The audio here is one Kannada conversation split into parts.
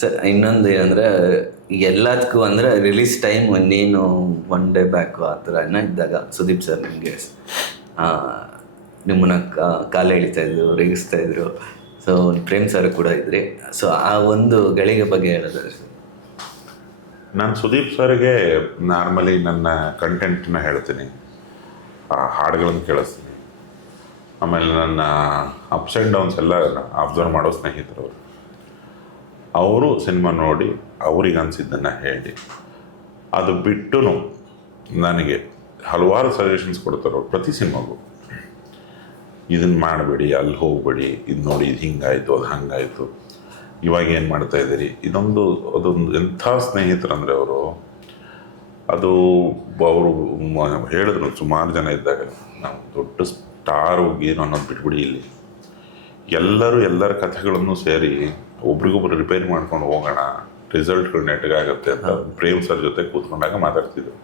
ಸರ್ ಇನ್ನೊಂದು ಏನಂದರೆ ಎಲ್ಲದಕ್ಕೂ ಅಂದರೆ ರಿಲೀಸ್ ಟೈಮ್ ಇನ್ನೇನು 1 ಡೇ ಬ್ಯಾಕು ಆ ಥರ ಏನೋ ಇದ್ದಾಗ ಸುದೀಪ್ ಸರ್ ನಿಮಗೆ ನಿಮ್ಮನ್ನ ಕಾಲು ಎಳಿತಾಯಿದ್ರು, ರೇಗಿಸ್ತಾಯಿದ್ರು. ಸೊ ಪ್ರೇಮ್ ಸರ್ ಕೂಡ ಇದ್ರಿ. ಸೊ ಆ ಒಂದು ಗಳಿಗೆ ಬಗ್ಗೆ ಹೇಳಿದ್ರೆ ಸರ್. ನಾನು ಸುದೀಪ್ ಸರ್ಗೆ ನಾರ್ಮಲಿ ನನ್ನ ಕಂಟೆಂಟ್ನ ಹೇಳ್ತೀನಿ, ಹಾಡುಗಳನ್ನು ಕೇಳಿಸ್ತೀನಿ. ಆಮೇಲೆ ನನ್ನ ಅಪ್ಸ್ ಆ್ಯಂಡ್ ಡೌನ್ಸ್ ಎಲ್ಲ ಅಬ್ಸರ್ವ್ ಮಾಡೋ ಸ್ನೇಹಿತರು ಅವರು ಸಿನಿಮಾ ನೋಡಿ ಅವ್ರಿಗೆ ಅನಿಸಿದ್ದನ್ನು ಹೇಳಿ, ಅದು ಬಿಟ್ಟು ನನಗೆ ಹಲವಾರು ಸಜೆಷನ್ಸ್ ಕೊಡ್ತಾರೆ ಅವ್ರು ಪ್ರತಿ ಸಿನಿಮಾಗೂ. ಇದನ್ನು ಮಾಡಬೇಡಿ, ಅಲ್ಲಿ ಹೋಗಬೇಡಿ, ಇದು ನೋಡಿ ಇದು ಹಿಂಗಾಯಿತು, ಅದು ಹಂಗಾಯಿತು, ಇವಾಗ ಏನು ಮಾಡ್ತಾಯಿದ್ದೀರಿ. ಅದೊಂದು ಎಂಥ ಸ್ನೇಹಿತರು ಅಂದರೆ ಅವರು. ಅದು ಅವರು ಹೇಳಿದ್ರು ಸುಮಾರು ಜನ ಇದ್ದಾಗ, ನಾವು ದೊಡ್ಡ ಸ್ಟಾರು ಏನು ಅನ್ನೋದು ಬಿಟ್ಬಿಡಿ, ಇಲ್ಲಿ ಎಲ್ಲರ ಕಥೆಗಳನ್ನು ಸೇರಿ ಒಬ್ರಿಗೊಬ್ರು ರಿಪೇರಿ ಮಾಡ್ಕೊಂಡು ಹೋಗೋಣ, ರಿಸಲ್ಟ್ಗಳು ನೆಟ್ಟಗಾಗುತ್ತೆ ಅಂತ ಪ್ರೇಮ್ ಸರ್ ಜೊತೆ ಕೂತ್ಕೊಂಡಾಗ ಮಾತಾಡ್ತಿದ್ರು.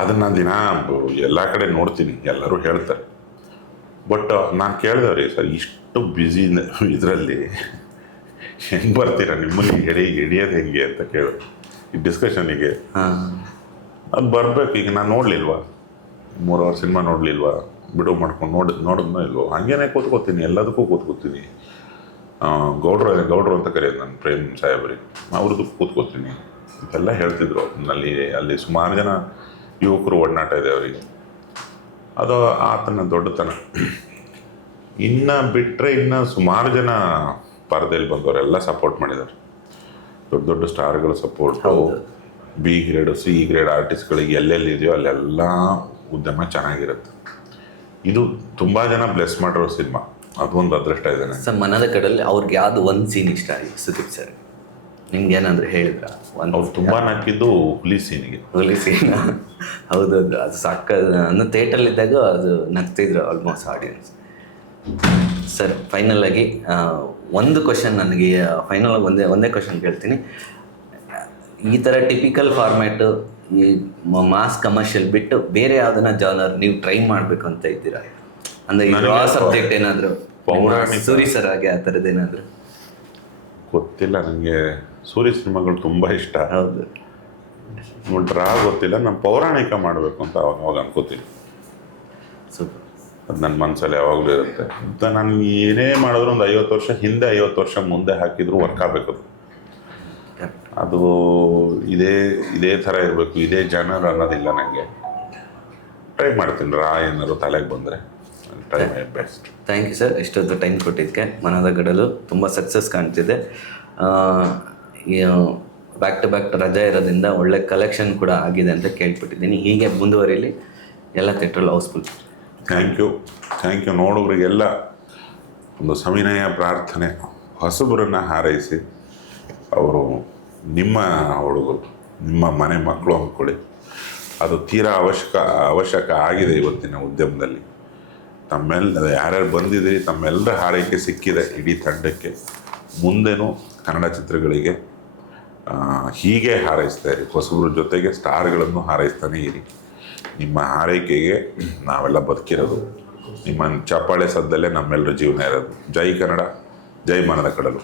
ಅದನ್ನು ದಿನ ಎಲ್ಲ ಕಡೆ ನೋಡ್ತೀನಿ, ಎಲ್ಲರೂ ಹೇಳ್ತಾರೆ. ಬಟ್ ನಾನು ಕೇಳಿದವ್ರಿ, ಸರ್ ಇಷ್ಟು ಬ್ಯುಸಿ ಇದರಲ್ಲಿ ಹೆಂಗೆ ಬರ್ತೀರಾ, ನಿಮ್ಮಲ್ಲಿ ಹಿಡಿಯೋದು ಹೆಂಗೆ ಅಂತ ಕೇಳಿ ಈ ಡಿಸ್ಕಷನಿಗೆ. ಅದು ಬರಬೇಕು. ಈಗ ನಾನು ನೋಡಲಿಲ್ವಾ, 3 ಅವರ್ ಸಿನಿಮಾ ನೋಡಲಿಲ್ವಾ, ಬಿಡುವು ಮಾಡ್ಕೊಂಡು ನೋಡಿದ್ನೋ ಇಲ್ವೋ, ಹಾಗೇನೆ ಕೂತ್ಕೋತೀನಿ, ಎಲ್ಲದಕ್ಕೂ ಕೂತ್ಕೋತೀನಿ. ಗೌಡ್ರು ಅಂತ ಕರೆಯೋದು ನಾನು ಪ್ರೇಮ್ ಸಾಹೇಬ್ರಿಗೆ, ಅವ್ರದ್ದು ಕೂತ್ಕೋತೀನಿ. ಇದೆಲ್ಲ ಹೇಳ್ತಿದ್ರು. ಅಲ್ಲಿ ಸುಮಾರು ಜನ ಯುವಕರು ಒಡನಾಟ ಇದೆ ಅವರಿಗೆ. ಅದು ಆತನ ದೊಡ್ಡತನ. ಇನ್ನು ಬಿಟ್ಟರೆ ಇನ್ನು ಸುಮಾರು ಜನ ಪರದೆಯಲ್ಲಿ ಬಂದವರೆಲ್ಲ ಸಪೋರ್ಟ್ ಮಾಡಿದ್ದಾರೆ. ದೊಡ್ಡ ಸ್ಟಾರ್ಗಳ support, B grade C grade ಆರ್ಟಿಸ್ಟ್ಗಳಿಗೆ ಎಲ್ಲೆಲ್ಲಿದೆಯೋ ಅಲ್ಲೆಲ್ಲ ಉದ್ಯಮ ಚೆನ್ನಾಗಿರುತ್ತೆ. ಇದು ತುಂಬ ಜನ ಬ್ಲೆಸ್ ಮಾಡಿರೋ ಸಿನಿಮಾ, ಅದೊಂದು ಅದೃಷ್ಟ ಇದೆ ನನಗೆ. ಸರ್ ಮನದ ಕಡಲ್ಲಿ ಅವ್ರಿಗೆ ಯಾವುದು ಒಂದು ಸೀನ್ ಇಷ್ಟ ಆಗಿದೆ ಸುದೀಪ್ ಸರ್ ನಿಮ್ಗೆ ಏನಾದರೂ ಹೇಳಿದ್ರ? ಅವ್ರು ತುಂಬ ನಕ್ಕಿದ್ದು ಹುಲಿ ಸೀನಿಗೆ. ಹುಲಿ ಸೀನ್ ಹೌದೌದು, ಅದು ಸಾಕ. ಅಂದರೆ ಥಿಯೇಟ್ರಲ್ಲಿದ್ದಾಗ ಅದು ನಗ್ತಿದ್ರು ಆಲ್ಮೋಸ್ಟ್ ಆಡಿಯನ್ಸ್. ಸರ್ ಫೈನಲ್ ಆಗಿ ಒಂದು ಕ್ವಶನ್ ನನಗೆ ಫೈನಲ್ ಒಂದೇ ಕ್ವಶನ್ ಕೇಳ್ತೀನಿ. ಈ ಥರ ಟಿಪಿಕಲ್ ಫಾರ್ಮ್ಯಾಟು, ಈ ಮಾಸ್ ಕಮರ್ಷಿಯಲ್ ಬಿಟ್ಟು ಬೇರೆ ಯಾವುದನ್ನ ಜಾನರ್ ನೀವು ಟ್ರೈ ಮಾಡಬೇಕು ಅಂತ ಇದ್ದೀರಾ? ಅಂದರೆ ರಾ ಸಬ್ಜೆಕ್ಟ್ ಏನಾದರೂ ಪೌರಾಣಿಕ ಸೂರಿ ಸರ್ ಹಾಗೆ ಆ ಥರದ್ದು ಏನಾದರೂ? ಗೊತ್ತಿಲ್ಲ, ನನಗೆ ಸೂರ್ಯ ಸಿನಿಮಾಗಳು ತುಂಬ ಇಷ್ಟ. ಹೌದು, ಡ್ರಾ ಗೊತ್ತಿಲ್ಲ. ನಾನು ಪೌರಾಣಿಕ ಮಾಡಬೇಕು ಅಂತ ಅವಾಗ ಅನ್ಕೋತೀನಿ. ಸೂಪರ್. ಅದು ನನ್ನ ಮನಸ್ಸಲ್ಲಿ ಯಾವಾಗಲೂ ಇರುತ್ತೆ. ಮತ್ತು ನಾನು ಏನೇ ಮಾಡಿದ್ರು ಒಂದು 50 ವರ್ಷ ಹಿಂದೆ 50 ವರ್ಷ ಮುಂದೆ ಹಾಕಿದ್ರು ವರ್ಕ್ ಆಗಬೇಕು. ಅದು ಇದೇ ಥರ ಇರಬೇಕು, ಇದೇ ಜನರ್ ಅನ್ನೋದಿಲ್ಲ. ನನಗೆ ಟ್ರೈ ಮಾಡ್ತೀನಿ, ಏನಾದ್ರು ತಲೆಗೆ ಬಂದರೆ try my best. Thank you sir, ಇಷ್ಟೊತ್ತು ಟೈಮ್ ಕೊಟ್ಟಿದ್ದಕ್ಕೆ. ಮನದ ಗಡಲು ತುಂಬ ಸಕ್ಸಸ್ ಕಾಣ್ತಿದೆ. ಬ್ಯಾಕ್ ಟು ಬ್ಯಾಕ್ ರಜೆ ಇರೋದ್ರಿಂದ ಒಳ್ಳೆ ಕಲೆಕ್ಷನ್ ಕೂಡ ಆಗಿದೆ ಅಂತ ಕೇಳ್ಬಿಟ್ಟಿದ್ದೀನಿ. ಹೀಗೆ ಮುಂದುವರಿಲಿ, ಎಲ್ಲ ಥಿಯೇಟ್ರಲ್ಲಿ ಹೌಸ್ಫುಲ್. Thank you. ನೋಡೋರಿಗೆಲ್ಲ ಒಂದು ಸವಿನಯ ಪ್ರಾರ್ಥನೆ, ಹೊಸಬರನ್ನು ಹಾರೈಸಿ, ಅವರು ನಿಮ್ಮ ಹುಡುಗರು, ನಿಮ್ಮ ಮನೆ ಮಕ್ಕಳು ಅಂದ್ಕೊಳ್ಳಿ. ಅದು ತೀರಾ ಅವಶ್ಯಕ ಆಗಿದೆ ಇವತ್ತಿನ ಉದ್ಯಮದಲ್ಲಿ. ತಮ್ಮೆಲ್ಲ ಯಾರ್ಯಾರು ಬಂದಿದ್ದೀರಿ, ತಮ್ಮೆಲ್ಲರ ಹಾರೈಕೆ ಸಿಕ್ಕಿದೆ ಇಡೀ ತಂಡಕ್ಕೆ. ಮುಂದೇನು ಕನ್ನಡ ಚಿತ್ರಗಳಿಗೆ ಹೀಗೆ ಹಾರೈಸ್ತಾ ಇರಿ, ಹೊಸಬ್ರ ಜೊತೆಗೆ ಸ್ಟಾರ್ಗಳನ್ನು ಹಾರೈಸ್ತಾನೆ ಇರಿ. ನಿಮ್ಮ ಹಾರೈಕೆಗೆ ನಾವೆಲ್ಲ ಬದುಕಿರೋದು. ನಿಮ್ಮ ಚಪ್ಪಾಳೆ ಸದ್ದಲ್ಲೇ ನಮ್ಮೆಲ್ಲರ ಜೀವನ ಇರೋದು. ಜೈ ಕನ್ನಡ, ಜೈ ಮನದ ಕಡಲು.